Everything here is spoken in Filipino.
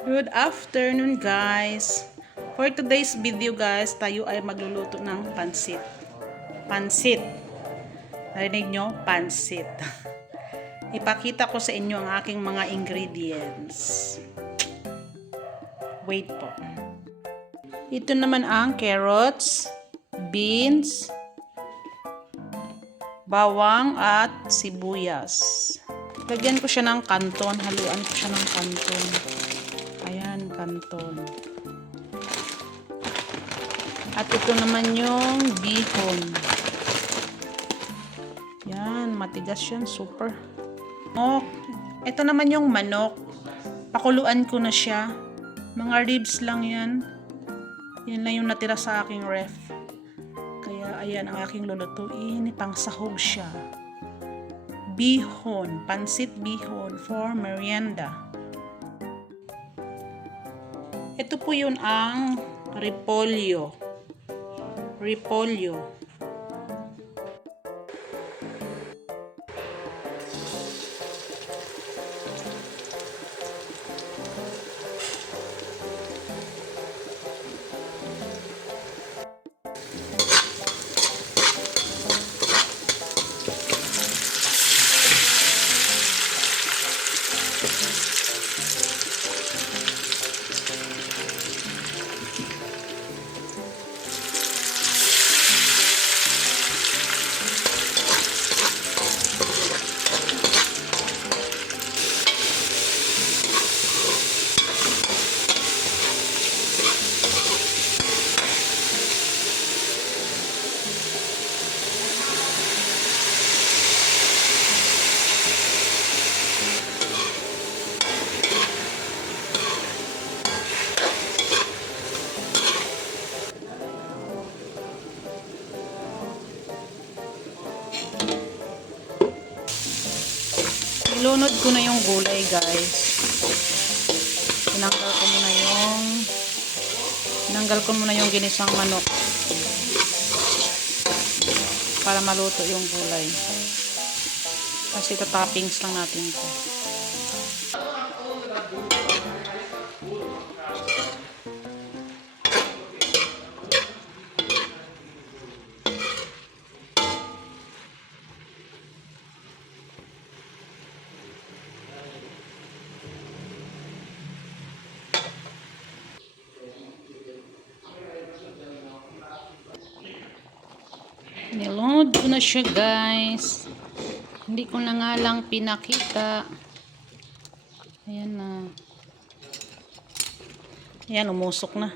Good afternoon guys. For today's video guys, tayo ay magluluto ng pansit. Pansit. Narinig nyo? Pansit. Ipakita ko sa inyo ang aking mga ingredients. Wait po. Ito naman ang carrots, beans, bawang at sibuyas. Lagyan ko siya ng kanton. Haluan ko siya ng kanton. Ayan, kanton. At ito naman yung bihon. Yan, matigas yan. Super. Oh, ito naman yung manok. Pakuluan ko na siya. Mga ribs lang yan. Yan lang yung natira sa aking ref. Kaya ayan ang aking lulutuin. Pang sahog siya. Bihon. Pansit bihon for merienda. Ito po yun ang repolyo. Repolyo. Ilunod ko na yung gulay guys. Tinanggal ko muna yung ginisang manok para maluto yung gulay. Kasi ito toppings lang natin ito. Nilunod ko na siya guys. Hindi ko na nga lang pinakita. Ayan na. Ayan, umusok na.